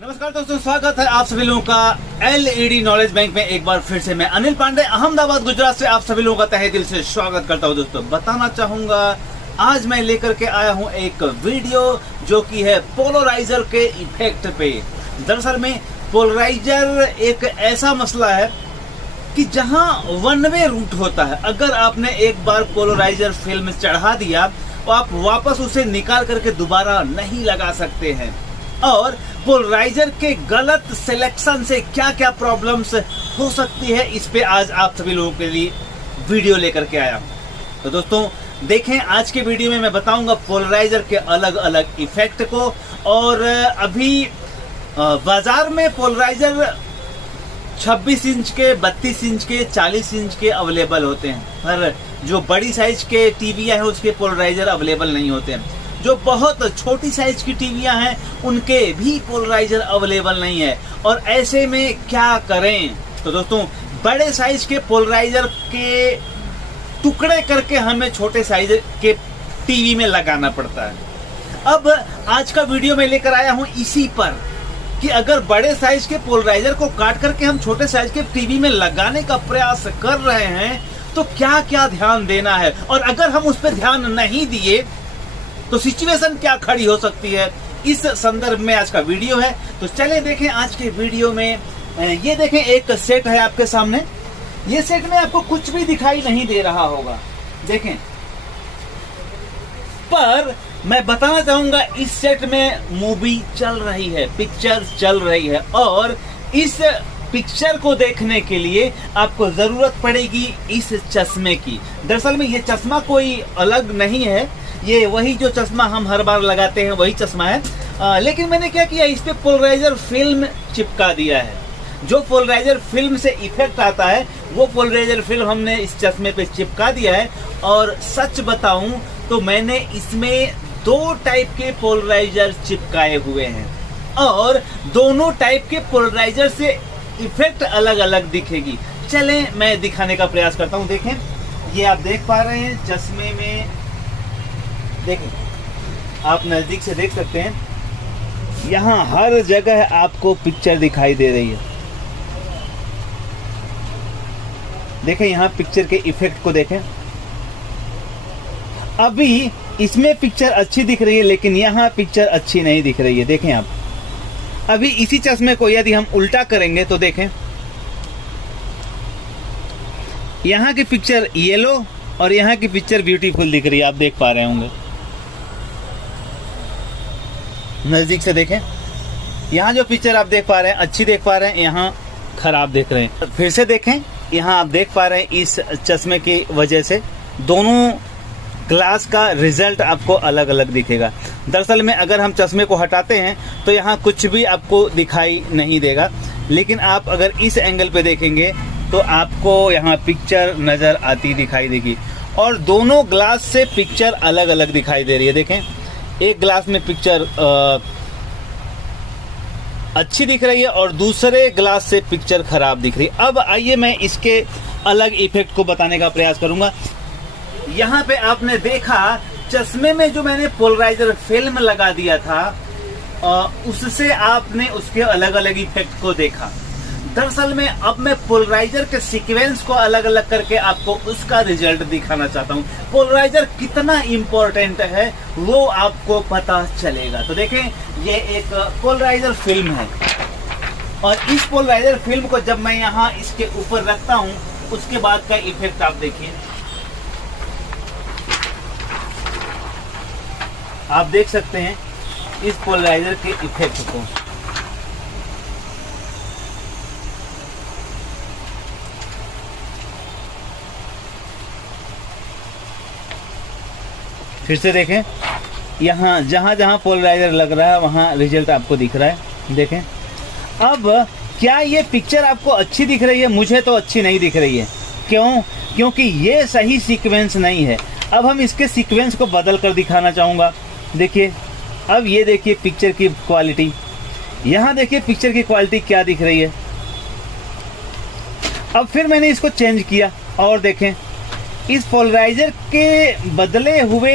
नमस्कार दोस्तों, स्वागत है आप सभी लोगों का एलईडी नॉलेज बैंक में। एक बार फिर से मैं अनिल पांडे अहमदाबाद गुजरात से आप सभी लोगों का तहे दिल से स्वागत करता हूं। दोस्तों बताना चाहूंगा, आज मैं लेकर के आया हूं एक वीडियो जो कि है पोलराइजर के इफेक्ट पे। दरअसल में पोलराइजर एक ऐसा मसला है कि जहां वन वे रूट होता है, अगर आपने एक बार पोलराइजर फिल्म चढ़ा दिया तो आप वापस उसे निकाल करके दोबारा नहीं लगा सकते हैं। और पोलराइजर के गलत सिलेक्शन से क्या क्या प्रॉब्लम्स हो सकती है, इस पे आज आप सभी लोगों के लिए वीडियो लेकर के आया। तो दोस्तों देखें, आज के वीडियो में मैं बताऊंगा पोलराइजर के अलग अलग इफेक्ट को। और अभी बाजार में पोलराइजर 26 इंच के, 32 इंच के, 40 इंच के अवेलेबल होते हैं, पर जो बड़ी साइज के टीवियां हैं उसके पोलराइजर अवेलेबल नहीं होते हैं। जो बहुत छोटी साइज की टीवियां हैं उनके भी पोलराइजर अवेलेबल नहीं है। और ऐसे में क्या करें? तो दोस्तों बड़े साइज के पोलराइजर के टुकड़े करके हमें छोटे साइज के टीवी में लगाना पड़ता है। अब आज का वीडियो में लेकर आया हूं इसी पर कि अगर बड़े साइज के पोलराइजर को काट करके हम छोटे साइज के टीवी में लगाने का प्रयास कर रहे हैं तो क्या क्या ध्यान देना है, और अगर हम उस पर ध्यान नहीं दिए तो सिचुएशन क्या खड़ी हो सकती है, इस संदर्भ में आज का वीडियो है। तो चलें देखें आज के वीडियो में। ये देखें, एक सेट है आपके सामने। ये सेट में आपको कुछ भी दिखाई नहीं दे रहा होगा, देखें, पर मैं बताना चाहूंगा इस सेट में मूवी चल रही है, पिक्चर चल रही है। और इस पिक्चर को देखने के लिए आपको जरूरत पड़ेगी इस चश्मे की। दरअसल में ये चश्मा कोई अलग नहीं है, ये वही जो चश्मा हम हर बार लगाते हैं वही चश्मा है। लेकिन मैंने क्या किया, इस पे पोलराइजर फिल्म चिपका दिया है। जो पोलराइजर फिल्म से इफेक्ट आता है वो पोलराइजर फिल्म हमने इस चश्मे पे चिपका दिया है। और सच बताऊं तो मैंने इसमें 2 टाइप के पोलराइजर चिपकाए हुए हैं, और दोनों टाइप के पोलराइजर से इफेक्ट अलग अलग दिखेगी। चलें मैं दिखाने का प्रयास करता हूं। देखें, ये आप देख पा रहे हैं चश्मे में, देखें, आप नजदीक से देख सकते हैं, यहां हर जगह आपको पिक्चर दिखाई दे रही है। देखें, यहां पिक्चर के इफेक्ट को देखें। अभी इसमें पिक्चर अच्छी दिख रही है लेकिन यहां पिक्चर अच्छी नहीं दिख रही है। देखें आप, अभी इसी चश्मे को यदि हम उल्टा करेंगे तो देखें, यहां की पिक्चर येलो और यहां की पिक्चर ब्यूटीफुल दिख रही है। आप देख पा रहे होंगे, नजदीक से देखें, यहां जो पिक्चर आप देख पा रहे हैं अच्छी देख पा रहे हैं, यहां खराब देख रहे हैं। फिर से देखें, यहां आप देख पा रहे हैं इस चश्मे की वजह से दोनों ग्लास का रिजल्ट आपको अलग अलग दिखेगा। दरअसल में अगर हम चश्मे को हटाते हैं तो यहाँ कुछ भी आपको दिखाई नहीं देगा, लेकिन आप अगर इस एंगल पे देखेंगे तो आपको यहाँ पिक्चर नजर आती दिखाई देगी। और दोनों ग्लास से पिक्चर अलग अलग दिखाई दे रही है। देखें, एक ग्लास में पिक्चर अच्छी दिख रही है और दूसरे ग्लास से पिक्चर खराब दिख रही है। अब आइए मैं इसके अलग इफेक्ट को बताने का प्रयास करूंगा। यहाँ पे आपने देखा चश्मे में जो मैंने पोलराइजर फिल्म लगा दिया था, उससे आपने उसके अलग अलग इफेक्ट को देखा। दरअसल में अब मैं पोलराइजर के सीक्वेंस को अलग अलग करके आपको उसका रिजल्ट दिखाना चाहता हूँ। पोलराइजर कितना इम्पोर्टेंट है वो आपको पता चलेगा। तो देखें, ये एक पोलराइजर फिल्म है, और इस पोलराइजर फिल्म को जब मैं यहाँ इसके ऊपर रखता हूँ उसके बाद का इफेक्ट आप देखिए। आप देख सकते हैं इस पोलराइजर के इफेक्ट को। फिर से देखें, यहाँ जहां जहां पोलराइजर लग रहा है वहां रिजल्ट आपको दिख रहा है। देखें, अब क्या ये पिक्चर आपको अच्छी दिख रही है? मुझे तो अच्छी नहीं दिख रही है। क्यों? क्योंकि ये सही सीक्वेंस नहीं है। अब हम इसके सीक्वेंस को बदल कर दिखाना चाहूंगा। देखिए, अब ये देखिए पिक्चर की क्वालिटी, यहाँ देखिए पिक्चर की क्वालिटी क्या दिख रही है। अब फिर मैंने इसको चेंज किया और देखें, इस पोलराइजर के बदले हुए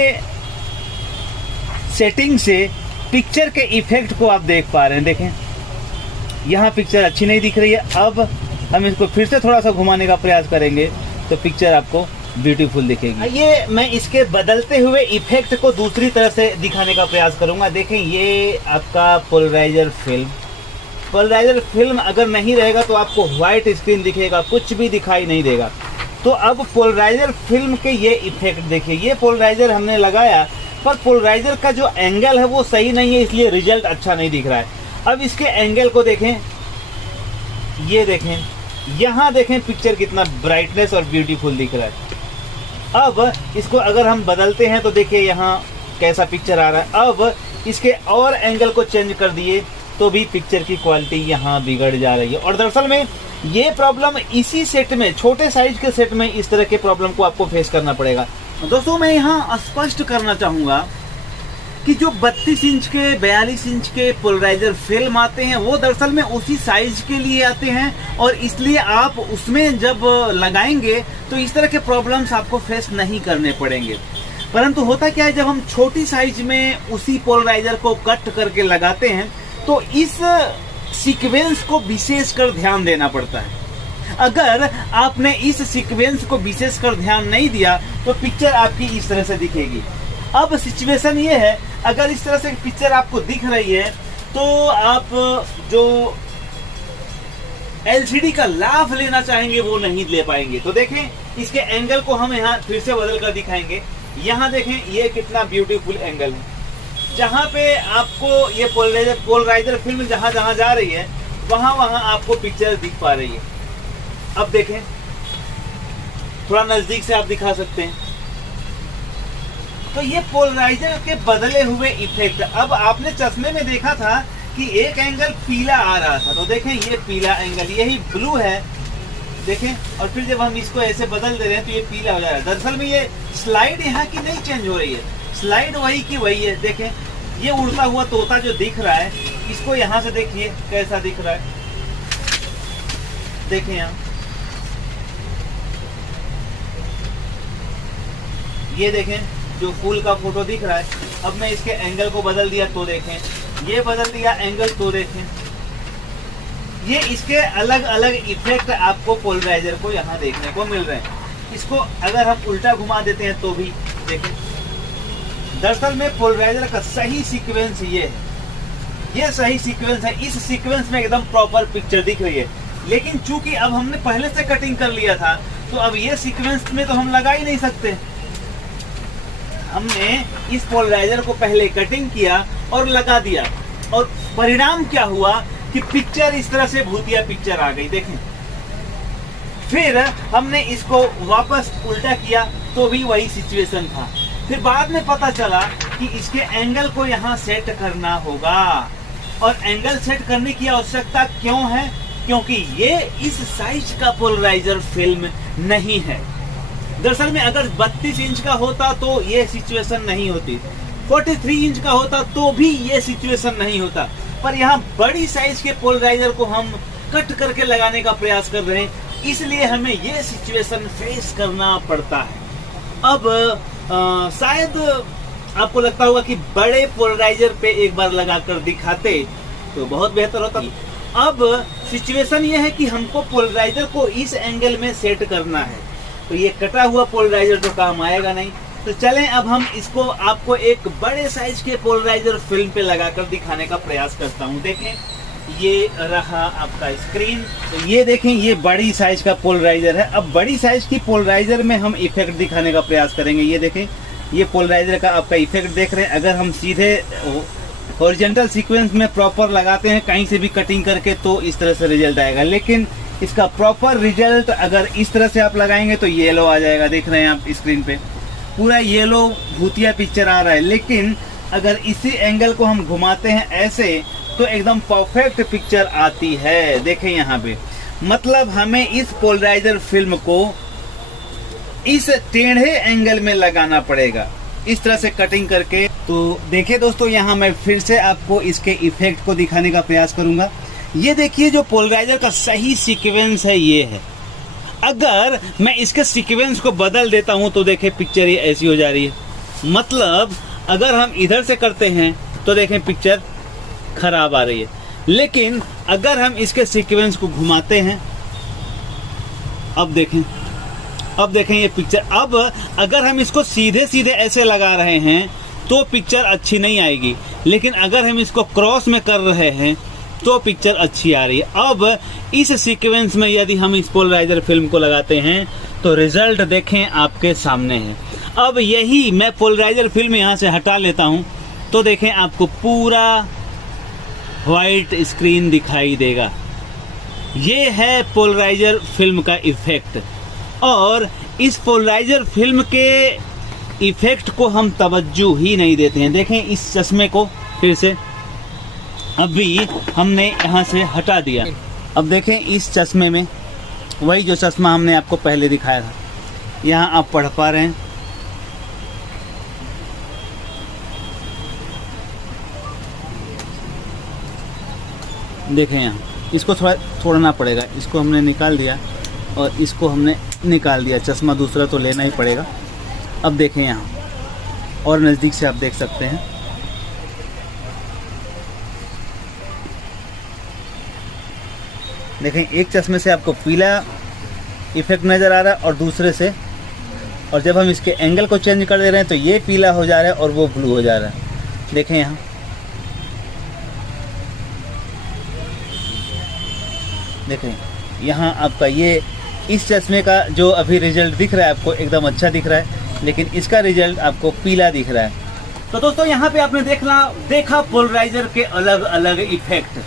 सेटिंग से पिक्चर के इफेक्ट को आप देख पा रहे हैं। देखें, यहाँ पिक्चर अच्छी नहीं दिख रही है। अब हम इसको फिर से थोड़ा सा घुमाने का प्रयास करेंगे तो पिक्चर आपको ब्यूटीफुल दिखेगी। ये मैं इसके बदलते हुए इफेक्ट को दूसरी तरह से दिखाने का प्रयास करूंगा। देखें, ये आपका पोलराइजर फिल्म, पोलराइजर फिल्म अगर नहीं रहेगा तो आपको व्हाइट स्क्रीन दिखेगा, कुछ भी दिखाई नहीं देगा। तो अब पोलराइजर फिल्म के ये इफेक्ट देखिए, ये पोलराइजर हमने लगाया पर पोलराइजर का जो एंगल है वो सही नहीं है, इसलिए रिजल्ट अच्छा नहीं दिख रहा है। अब इसके एंगल को देखें, ये देखें, यहाँ देखें पिक्चर कितना ब्राइटनेस और ब्यूटीफुल दिख रहा है। अब इसको अगर हम बदलते हैं तो देखिए यहाँ कैसा पिक्चर आ रहा है। अब इसके और एंगल को चेंज कर दिए तो भी पिक्चर की क्वालिटी यहाँ बिगड़ जा रही है। और दरअसल में ये प्रॉब्लम इसी सेट में, छोटे साइज के सेट में इस तरह के प्रॉब्लम को आपको फेस करना पड़ेगा। दोस्तों, मैं यहाँ स्पष्ट करना चाहूँगा कि जो 32 इंच के 42 इंच के पोलराइजर फिल्म आते हैं वो दरअसल में उसी साइज के लिए आते हैं और इसलिए आप उसमें जब लगाएंगे तो इस तरह के प्रॉब्लम्स आपको फेस नहीं करने पड़ेंगे। परंतु होता क्या है, जब हम छोटी साइज में उसी पोलराइजर को कट करके लगाते हैं तो इस सीक्वेंस को विशेषकर ध्यान देना पड़ता है। अगर आपने इस सीक्वेंस को विशेषकर ध्यान नहीं दिया तो पिक्चर आपकी इस तरह से दिखेगी। अब सिचुएशन ये है, अगर इस तरह से पिक्चर आपको दिख रही है तो आप जो एलसीडी का लाभ लेना चाहेंगे वो नहीं ले पाएंगे। तो देखें, इसके एंगल को हम यहाँ फिर से बदल कर दिखाएंगे। यहाँ देखें ये कितना ब्यूटीफुल एंगल है, जहाँ पे आपको ये पोलराइजर फिल्म जहाँ जहाँ जा रही है वहाँ वहाँ आपको पिक्चर दिख पा रही है। अब देखें, थोड़ा नजदीक से आप दिखा सकते हैं। तो ये पोलराइजर के बदले हुए इफेक्ट। अब आपने चश्मे में देखा था कि एक एंगल पीला आ रहा था, तो देखें ये पीला एंगल, यही ब्लू है, देखें। और फिर जब हम इसको ऐसे बदल दे रहे हैं तो ये पीला हो जा रहा है। दरअसल में ये स्लाइड यहाँ की नहीं चेंज हो रही है, स्लाइड वही की वही है। देखें, ये उड़ता हुआ तोता जो दिख रहा है, इसको यहाँ से देखिए कैसा दिख रहा है। देखें यहाँ, ये देखें जो फूल का फोटो दिख रहा है। अब मैं इसके एंगल को बदल दिया तो देखें, ये बदल दिया एंगल तो देखें, ये इसके अलग अलग इफेक्ट आपको पोलराइजर को यहाँ देखने को मिल रहे हैं। इसको अगर हम उल्टा घुमा देते हैं तो भी देखें। दरअसल में पोलराइजर का सही सीक्वेंस ये है, ये सही सीक्वेंस है। इस सीक्वेंस में एकदम प्रॉपर पिक्चर दिख रही है। लेकिन चूंकि अब हमने पहले से कटिंग कर लिया था तो अब ये सीक्वेंस में तो हम लगा ही नहीं सकते। हमने इस पोलराइजर को पहले कटिंग किया और लगा दिया, और परिणाम क्या हुआ कि पिक्चर इस तरह से भूतिया पिक्चर आ गई। देखें, फिर हमने इसको वापस उल्टा किया तो भी वही सिचुएशन था। फिर बाद में पता चला कि इसके एंगल को यहाँ सेट करना होगा, और एंगल सेट करने की आवश्यकता क्यों है? क्योंकि ये इस साइज का पोलराइजर फिल्म नहीं है। दरअसल में अगर 32 इंच का होता तो ये सिचुएशन नहीं होती, 43 इंच का होता तो भी ये सिचुएशन नहीं होता। पर यहाँ बड़ी साइज के पोलराइजर को हम कट करके लगाने का प्रयास कर रहे हैं, इसलिए हमें ये सिचुएशन फेस करना पड़ता है। अब शायद आपको लगता होगा कि बड़े पोलराइजर पे एक बार लगाकर दिखाते तो बहुत बेहतर होता। अब सिचुएशन ये है कि हमको पोलराइजर को इस एंगल में सेट करना है, तो ये कटा हुआ पोलराइजर तो काम आएगा नहीं। तो चलें अब हम इसको आपको एक बड़े साइज के पोलराइजर फिल्म पे लगाकर दिखाने का प्रयास करता हूँ। देखें, ये रहा आपका स्क्रीन। तो ये देखें, ये बड़ी साइज का पोलराइजर है। अब बड़ी साइज की पोलराइजर में हम इफेक्ट दिखाने का प्रयास करेंगे। ये देखें, ये पोलराइजर का आपका इफेक्ट देख रहे हैं। अगर हम सीधे हॉरिजॉन्टल सीक्वेंस में प्रॉपर लगाते हैं कहीं से भी कटिंग करके तो इस तरह से रिजल्ट आएगा, लेकिन इसका प्रॉपर रिजल्ट अगर इस तरह से आप लगाएंगे तो येलो आ जाएगा। देख रहे हैं आप स्क्रीन पे पूरा येलो भूतिया पिक्चर आ रहा है। लेकिन अगर इसी एंगल को हम घुमाते हैं ऐसे तो एकदम परफेक्ट पिक्चर आती है। देखें यहाँ पे, मतलब हमें इस पोलराइजर फिल्म को इस टेढ़े एंगल में लगाना पड़ेगा, इस तरह से कटिंग करके। तो देखिए दोस्तों, यहाँ मैं फिर से आपको इसके इफेक्ट को दिखाने का प्रयास करूंगा। ये देखिए, जो पोलराइजर का सही सीक्वेंस है ये है। अगर मैं इसके सीक्वेंस को बदल देता हूं तो देखें पिक्चर ये ऐसी हो जा रही है। मतलब अगर हम इधर से करते हैं तो देखें पिक्चर खराब आ रही है। लेकिन अगर हम इसके सीक्वेंस को घुमाते हैं, अब देखें ये पिक्चर। अब अगर हम इसको सीधे सीधे ऐसे लगा रहे हैं तो पिक्चर अच्छी नहीं आएगी, लेकिन अगर हम इसको क्रॉस में कर रहे हैं तो पिक्चर अच्छी आ रही है। अब इस सीक्वेंस में यदि हम इस पोलराइजर फिल्म को लगाते हैं तो रिजल्ट देखें आपके सामने है। अब यही मैं पोलराइजर फिल्म यहाँ से हटा लेता हूँ तो देखें आपको पूरा वाइट स्क्रीन दिखाई देगा। ये है पोलराइजर फिल्म का इफेक्ट, और इस पोलराइजर फिल्म के इफेक्ट को हम तवज्जो ही नहीं देते हैं। देखें इस चश्मे को फिर से अभी हमने यहाँ से हटा दिया। अब देखें इस चश्मे में वही जो चश्मा हमने आपको पहले दिखाया था, यहाँ आप पढ़ पा रहे हैं। देखें यहाँ इसको थोड़ा छोड़ना पड़ेगा, इसको हमने निकाल दिया और इसको हमने निकाल दिया, चश्मा दूसरा तो लेना ही पड़ेगा। अब देखें यहाँ और नज़दीक से आप देख सकते हैं, देखें एक चश्मे से आपको पीला इफेक्ट नज़र आ रहा है और दूसरे से, और जब हम इसके एंगल को चेंज कर दे रहे हैं तो ये पीला हो जा रहा है और वो ब्लू हो जा रहा है। देखें यहाँ देखें यहाँ आपका ये इस चश्मे का जो अभी रिजल्ट दिख रहा है आपको एकदम अच्छा दिख रहा है, लेकिन इसका रिजल्ट आपको पीला दिख रहा है। तो दोस्तों यहाँ पे आपने देखा पोलराइजर के अलग अलग इफेक्ट,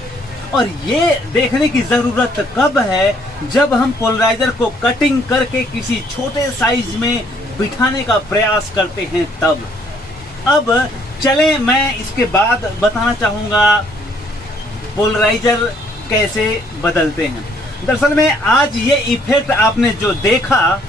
और ये देखने की जरूरत कब है जब हम पोलराइजर को कटिंग करके किसी छोटे साइज में बिठाने का प्रयास करते हैं तब। अब चलें मैं इसके बाद बताना चाहूँगा पोलराइजर कैसे बदलते हैं। दरअसल में आज ये इफेक्ट आपने जो देखा,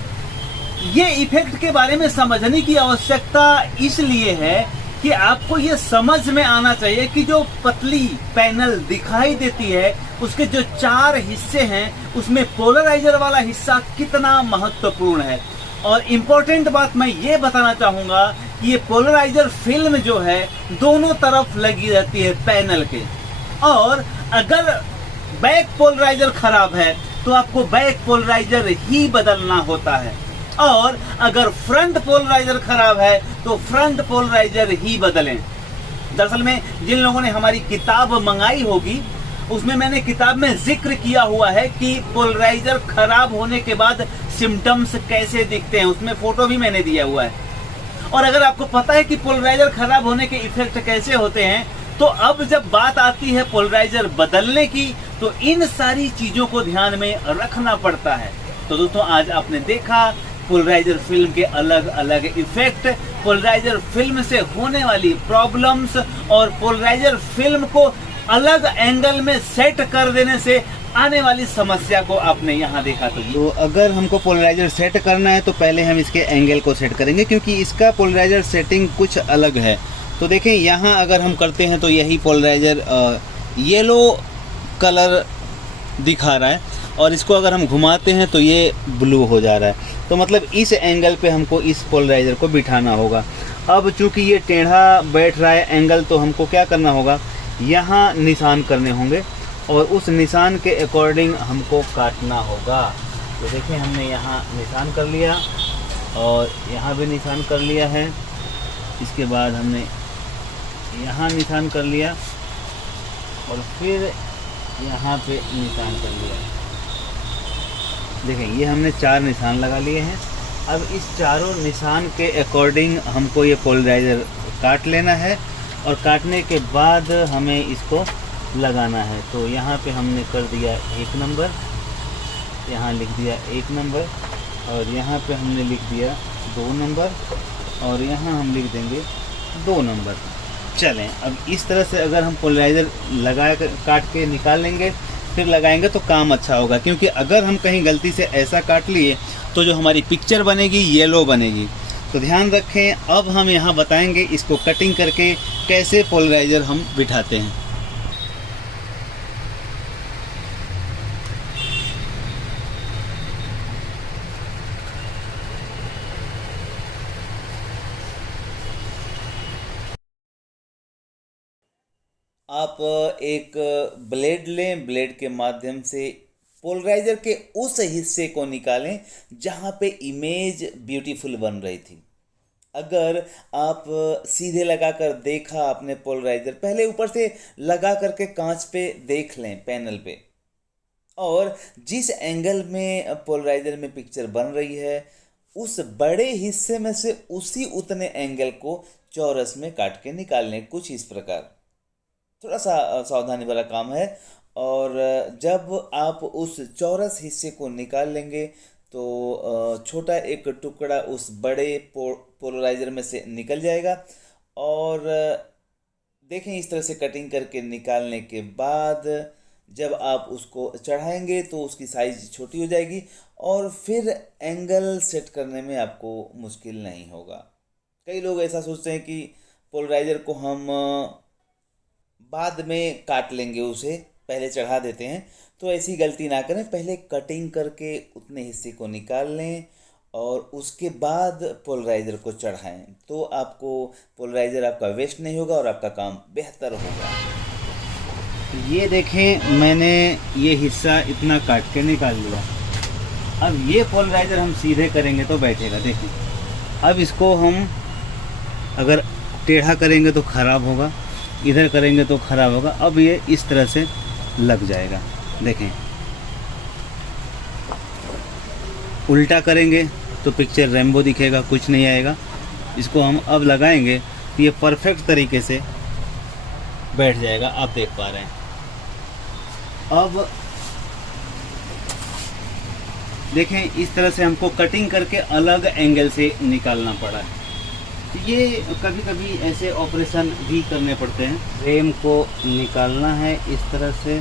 ये इफेक्ट के बारे में समझने की आवश्यकता इसलिए है कि आपको ये समझ में आना चाहिए कि जो पतली पैनल दिखाई देती है उसके जो 4 हिस्से हैं उसमें पोलराइजर वाला हिस्सा कितना महत्वपूर्ण है। और इम्पोर्टेंट बात मैं ये बताना चाहूँगा कि ये पोलराइजर फिल्म जो है दोनों तरफ लगी रहती है पैनल के, और अगर बैक पोलराइजर खराब है तो आपको बैक पोलराइजर ही बदलना होता है, और अगर फ्रंट पोलराइजर खराब है तो फ्रंट पोलराइजर ही बदलें। दरअसल में जिन लोगों ने हमारी किताब मंगाई होगी उसमें मैंने किताब में जिक्र किया हुआ है कि पोलराइजर खराब होने के बाद सिम्टम्स कैसे दिखते हैं, उसमें फोटो भी मैंने दिया हुआ है। और अगर आपको पता है कि पोलराइजर खराब होने के इफेक्ट कैसे होते हैं, तो अब जब बात आती है पोलराइजर बदलने की तो इन सारी चीजों को ध्यान में रखना पड़ता है। तो दोस्तों आज आपने देखा पोलराइजर फिल्म के अलग अलग इफेक्ट, पोलराइजर फिल्म से होने वाली प्रॉब्लम्स, और पोलराइजर फिल्म को अलग एंगल में सेट कर देने से आने वाली समस्या को आपने यहाँ देखा। तो अगर हमको पोलराइजर सेट करना है तो पहले हम इसके एंगल को सेट करेंगे, क्योंकि इसका पोलराइजर सेटिंग कुछ अलग है। तो देखें यहाँ अगर हम करते हैं तो यही पोलराइजर येलो कलर दिखा रहा है, और इसको अगर हम घुमाते हैं तो ये ब्लू हो जा रहा है। तो मतलब इस एंगल पे हमको इस पोलराइजर को बिठाना होगा। अब चूंकि ये टेढ़ा बैठ रहा है एंगल, तो हमको क्या करना होगा, यहाँ निशान करने होंगे और उस निशान के अकॉर्डिंग हमको काटना होगा। तो देखिए हमने यहाँ निशान कर लिया और यहाँ भी निशान कर लिया है, इसके बाद हमने यहाँ निशान कर लिया और फिर यहाँ पे निशान कर लिया। देखें ये हमने 4 निशान लगा लिए हैं। अब इस चारों निशान के अकॉर्डिंग हमको ये पोलराइजर काट लेना है, और काटने के बाद हमें इसको लगाना है। तो यहाँ पे हमने कर दिया 1 नंबर, यहाँ लिख दिया 1 नंबर, और यहाँ पे हमने लिख दिया 2 नंबर, और यहाँ हम लिख देंगे 2 नंबर। चलें अब इस तरह से अगर हम पोलराइजर लगा कर काट के निकाल लेंगे फिर लगाएंगे तो काम अच्छा होगा, क्योंकि अगर हम कहीं गलती से ऐसा काट लिए तो जो हमारी पिक्चर बनेगी येलो बनेगी। तो ध्यान रखें। अब हम यहाँ बताएंगे इसको कटिंग करके कैसे पोलराइजर हम बिठाते हैं। आप एक ब्लेड लें, ब्लेड के माध्यम से पोलराइजर के उस हिस्से को निकालें जहाँ पे इमेज ब्यूटीफुल बन रही थी। अगर आप सीधे लगाकर देखा आपने पोलराइजर, पहले ऊपर से लगा करके कांच पे देख लें पैनल पे, और जिस एंगल में पोलराइजर में पिक्चर बन रही है उस बड़े हिस्से में से उसी उतने एंगल को चौरस में काट के निकाल लें, कुछ इस प्रकार। थोड़ा सा सावधानी वाला काम है। और जब आप उस चौरस हिस्से को निकाल लेंगे तो छोटा एक टुकड़ा उस बड़े पोलराइजर में से निकल जाएगा। और देखें, इस तरह से कटिंग करके निकालने के बाद जब आप उसको चढ़ाएंगे तो उसकी साइज छोटी हो जाएगी और फिर एंगल सेट करने में आपको मुश्किल नहीं होगा। कई लोग ऐसा सोचते हैं कि पोलराइजर को हम बाद में काट लेंगे, उसे पहले चढ़ा देते हैं, तो ऐसी गलती ना करें। पहले कटिंग करके उतने हिस्से को निकाल लें और उसके बाद पोलराइजर को चढ़ाएं, तो आपको पोलराइजर आपका वेस्ट नहीं होगा और आपका काम बेहतर होगा। ये देखें, मैंने ये हिस्सा इतना काट के निकाल लिया। अब ये पोलराइजर हम सीधे करेंगे तो बैठेगा, देखें। अब इसको हम अगर टेढ़ा करेंगे तो ख़राब होगा, इधर करेंगे तो ख़राब होगा। अब ये इस तरह से लग जाएगा, देखें। उल्टा करेंगे तो पिक्चर रेनबो दिखेगा, कुछ नहीं आएगा। इसको हम अब लगाएंगे तो ये परफेक्ट तरीके से बैठ जाएगा, आप देख पा रहे हैं। अब देखें, इस तरह से हमको कटिंग करके अलग एंगल से निकालना पड़ा है। ये कभी कभी ऐसे ऑपरेशन भी करने पड़ते हैं। फ्रेम को निकालना है, इस तरह से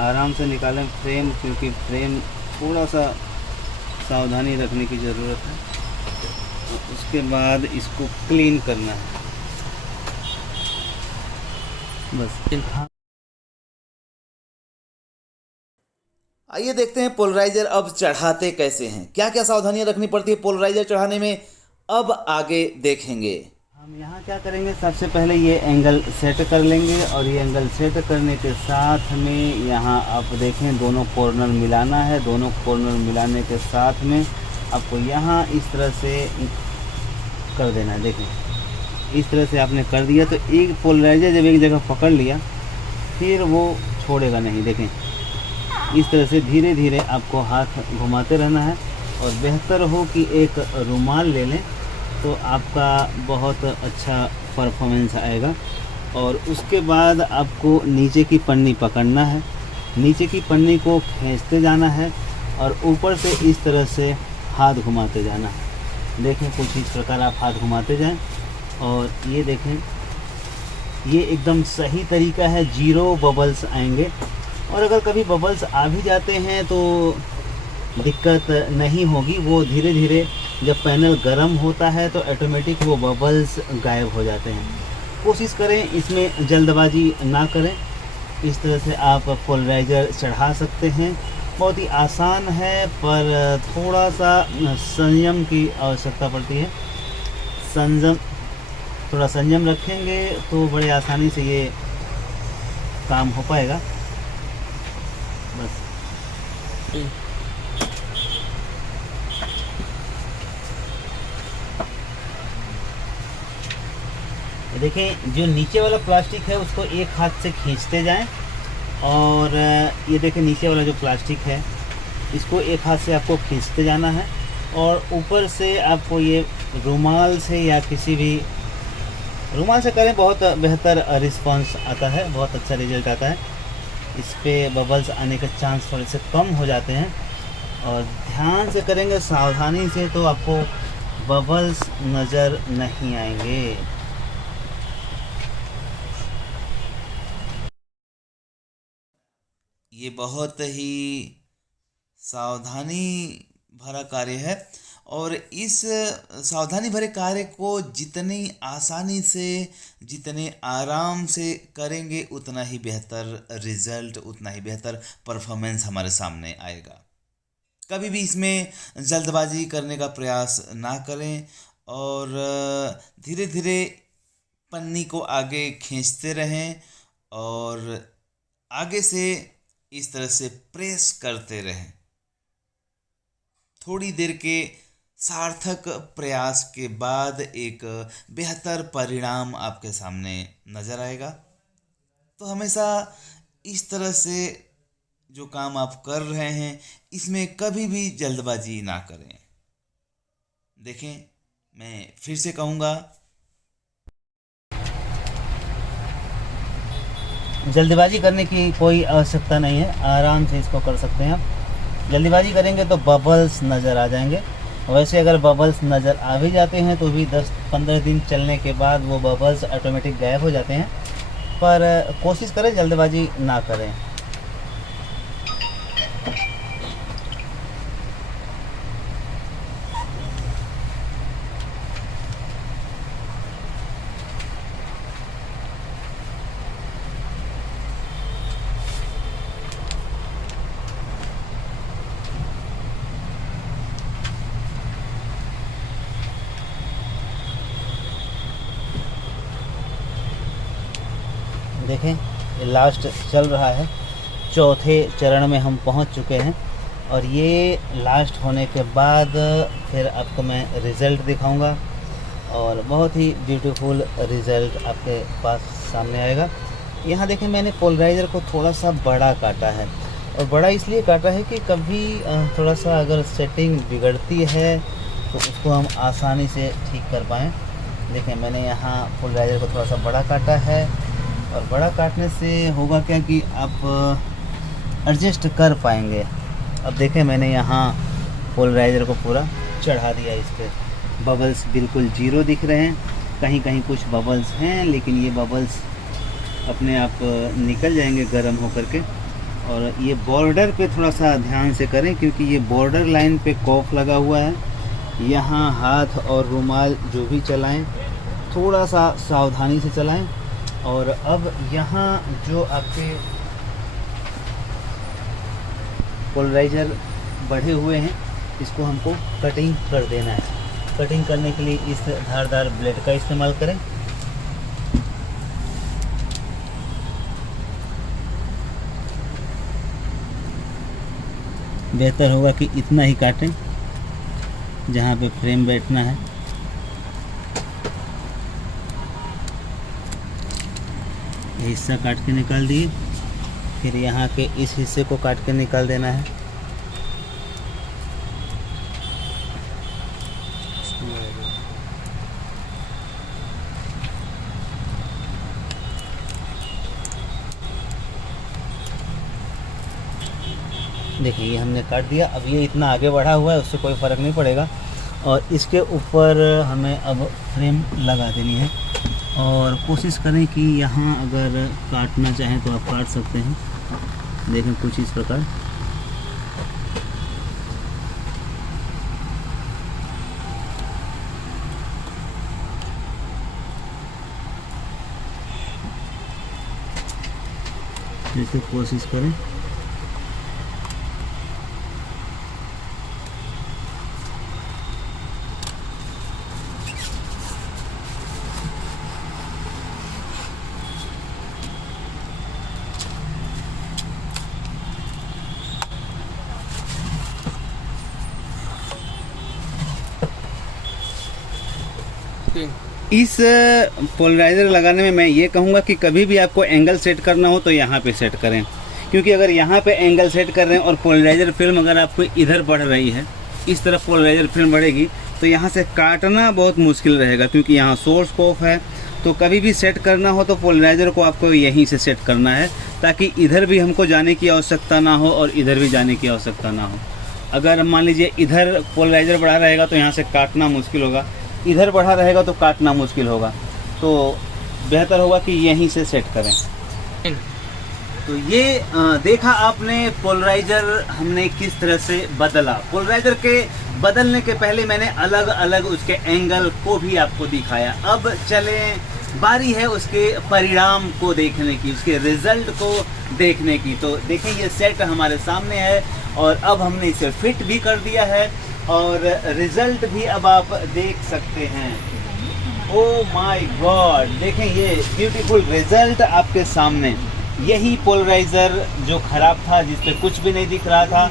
आराम से निकालें फ्रेम, क्योंकि फ्रेम थोड़ा सा सावधानी रखने की ज़रूरत है। और उसके बाद इसको क्लीन करना है, बस। आइए देखते हैं पोलराइजर अब चढ़ाते कैसे हैं, क्या क्या सावधानियां रखनी पड़ती है पोलराइजर चढ़ाने में, अब आगे देखेंगे। हम यहाँ क्या करेंगे, सबसे पहले ये एंगल सेट कर लेंगे और ये एंगल सेट करने के साथ में यहाँ आप देखें दोनों कॉर्नर मिलाना है। दोनों कॉर्नर मिलाने के साथ में आपको यहाँ इस तरह से कर देना है। देखें, इस तरह से आपने कर दिया तो एक पोलराइजर जब एक जगह पकड़ लिया फिर वो छोड़ेगा नहीं। देखें, इस तरह से धीरे धीरे आपको हाथ घुमाते रहना है। और बेहतर हो कि एक रुमाल ले लें तो आपका बहुत अच्छा परफॉर्मेंस आएगा। और उसके बाद आपको नीचे की पन्नी पकड़ना है, नीचे की पन्नी को खींचते जाना है और ऊपर से इस तरह से हाथ घुमाते जाना है। देखें, कुछ इस प्रकार आप हाथ घुमाते जाएं और ये देखें, ये एकदम सही तरीका है, 0 बबल्स आएंगे। और अगर कभी बबल्स आ भी जाते हैं तो दिक्कत नहीं होगी, वो धीरे धीरे जब पैनल गर्म होता है तो ऑटोमेटिक वो बबल्स गायब हो जाते हैं। कोशिश करें इसमें जल्दबाजी ना करें। इस तरह से आप पोलराइजर चढ़ा सकते हैं। बहुत ही आसान है पर थोड़ा सा संयम की आवश्यकता पड़ती है। थोड़ा संयम रखेंगे तो बड़े आसानी से ये काम हो पाएगा, बस। देखें, जो नीचे वाला प्लास्टिक है उसको एक हाथ से खींचते जाएं और ये देखें, नीचे वाला जो प्लास्टिक है इसको एक हाथ से आपको खींचते जाना है और ऊपर से आपको ये रुमाल से या किसी भी रुमाल से करें, बहुत बेहतर रिस्पांस आता है, बहुत अच्छा रिजल्ट आता है। इस पर बबल्स आने के चांस थोड़े से कम हो जाते हैं। और ध्यान से करेंगे, सावधानी से, तो आपको बबल्स नज़र नहीं आएंगे। ये बहुत ही सावधानी भरा कार्य है और इस सावधानी भरे कार्य को जितनी आसानी से, जितने आराम से करेंगे उतना ही बेहतर रिजल्ट, उतना ही बेहतर परफॉर्मेंस हमारे सामने आएगा। कभी भी इसमें जल्दबाजी करने का प्रयास ना करें और धीरे धीरे पन्नी को आगे खींचते रहें और आगे से इस तरह से प्रेस करते रहें। थोड़ी देर के सार्थक प्रयास के बाद एक बेहतर परिणाम आपके सामने नज़र आएगा। तो हमेशा इस तरह से जो काम आप कर रहे हैं इसमें कभी भी जल्दबाजी ना करें। देखें, मैं फिर से कहूँगा, जल्दबाजी करने की कोई आवश्यकता नहीं है, आराम से इसको कर सकते हैं आप। जल्दबाजी करेंगे तो बबल्स नज़र आ जाएंगे। वैसे अगर बबल्स नज़र आ भी जाते हैं तो भी 10-15 दिन चलने के बाद वो बबल्स ऑटोमेटिक गायब हो जाते हैं, पर कोशिश करें जल्दबाजी ना करें। देखें, ये लास्ट चल रहा है, चौथे चरण में हम पहुंच चुके हैं और ये लास्ट होने के बाद फिर आपको मैं रिज़ल्ट दिखाऊंगा और बहुत ही ब्यूटीफुल रिज़ल्ट आपके पास सामने आएगा। यहाँ देखें, मैंने पोलराइज़र को थोड़ा सा बड़ा काटा है और बड़ा इसलिए काटा है कि कभी थोड़ा सा अगर सेटिंग बिगड़ती है तो उसको हम आसानी से ठीक कर पाएँ। देखें, मैंने यहाँ पोलराइज़र को थोड़ा सा बड़ा काटा है और बड़ा काटने से होगा क्या कि आप एडजस्ट कर पाएंगे। अब देखें, मैंने यहाँ पोलराइज़र को पूरा चढ़ा दिया, इस पर बबल्स बिल्कुल जीरो दिख रहे हैं। कहीं कहीं कुछ बबल्स हैं, लेकिन ये बबल्स अपने आप निकल जाएंगे गर्म होकर के। और ये बॉर्डर पे थोड़ा सा ध्यान से करें, क्योंकि ये बॉर्डर लाइन पे कॉफ लगा हुआ है। यहाँ हाथ और रुमाल जो भी चलाएं थोड़ा सा सावधानी से चलाएं। और अब यहाँ जो आपके पोलराइज़र बढ़े हुए हैं इसको हमको कटिंग कर देना है। कटिंग करने के लिए इस धारदार ब्लेड का इस्तेमाल करें। बेहतर होगा कि इतना ही काटें जहाँ पे फ्रेम बैठना है। ये हिस्सा काट के निकाल दिए, फिर यहाँ के इस हिस्से को काट के निकाल देना है। देखिए, ये हमने काट दिया। अब ये इतना आगे बढ़ा हुआ है, उससे कोई फ़र्क नहीं पड़ेगा। और इसके ऊपर हमें अब फ्रेम लगा देनी है और कोशिश करें कि यहाँ अगर काटना चाहें तो आप काट सकते हैं। देखें, कुछ इस प्रकार। जैसे कोशिश करें। इस पोलराइज़र लगाने में मैं ये कहूँगा कि कभी भी आपको एंगल सेट करना हो तो यहाँ पे सेट करें, क्योंकि अगर यहाँ पे एंगल सेट कर रहे हैं और पोलराइज़र फिल्म अगर आपको इधर बढ़ रही है, इस तरफ पोलराइज़र फिल्म बढ़ेगी, तो यहाँ से काटना बहुत मुश्किल रहेगा, क्योंकि यहाँ सोर्स ऑफ है। तो कभी भी सेट करना हो तो पोलराइज़र को आपको यहीं से सेट करना है, ताकि इधर भी हमको जाने की आवश्यकता ना हो और इधर भी जाने की आवश्यकता ना हो। अगर मान लीजिए इधर पोलराइज़र बढ़ा रहेगा तो यहाँ से काटना मुश्किल होगा, इधर बढ़ा रहेगा तो काटना मुश्किल होगा। तो बेहतर होगा कि यहीं से सेट करें। तो ये देखा आपने पोलराइज़र हमने किस तरह से बदला। पोलराइज़र के बदलने के पहले मैंने अलग अलग उसके एंगल को भी आपको दिखाया। अब चलें, बारी है उसके परिणाम को देखने की, उसके रिजल्ट को देखने की। तो देखें, ये सेट हमारे सामने है और अब हमने इसे फिट भी कर दिया है और रिजल्ट भी अब आप देख सकते हैं। ओ माय गॉड, देखें ये ब्यूटीफुल रिजल्ट आपके सामने। यही पोलराइजर जो खराब था, जिस पे कुछ भी नहीं दिख रहा था,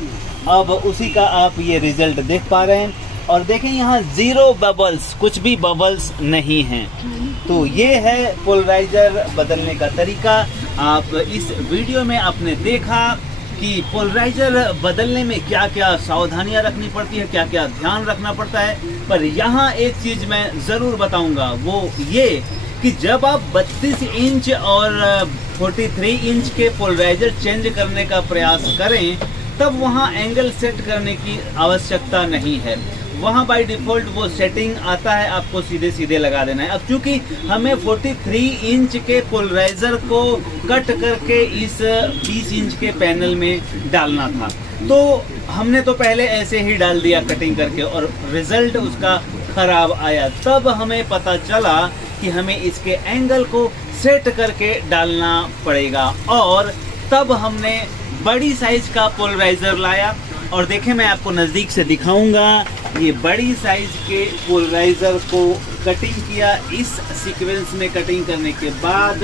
अब उसी का आप ये रिजल्ट देख पा रहे हैं। और देखें यहाँ जीरो बबल्स, कुछ भी बबल्स नहीं हैं। तो ये है पोलराइजर बदलने का तरीका। आप इस वीडियो में आपने देखा कि पोलराइजर बदलने में क्या क्या सावधानियां रखनी पड़ती है, क्या क्या ध्यान रखना पड़ता है। पर यहाँ एक चीज़ मैं ज़रूर बताऊंगा, वो ये कि जब आप 32 इंच और 43 इंच के पोलराइजर चेंज करने का प्रयास करें, तब वहाँ एंगल सेट करने की आवश्यकता नहीं है। वहाँ बाय डिफ़ॉल्ट वो सेटिंग आता है, आपको सीधे सीधे लगा देना है। अब चूंकि हमें 43 इंच के पोलराइजर को कट करके इस 20 इंच के पैनल में डालना था, तो हमने तो पहले ऐसे ही डाल दिया कटिंग करके, और रिजल्ट उसका खराब आया। तब हमें पता चला कि हमें इसके एंगल को सेट करके डालना पड़ेगा, और तब हमने बड़ी साइज का पोलराइजर लाया। और देखें, मैं आपको नज़दीक से दिखाऊंगा, ये बड़ी साइज के पोलराइजर को कटिंग किया। इस सीक्वेंस में कटिंग करने के बाद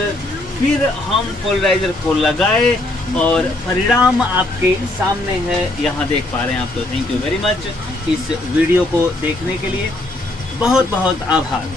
फिर हम पोलराइजर को लगाए, और परिणाम आपके सामने है, यहाँ देख पा रहे हैं आप। तो थैंक यू वेरी मच इस वीडियो को देखने के लिए, बहुत बहुत आभार।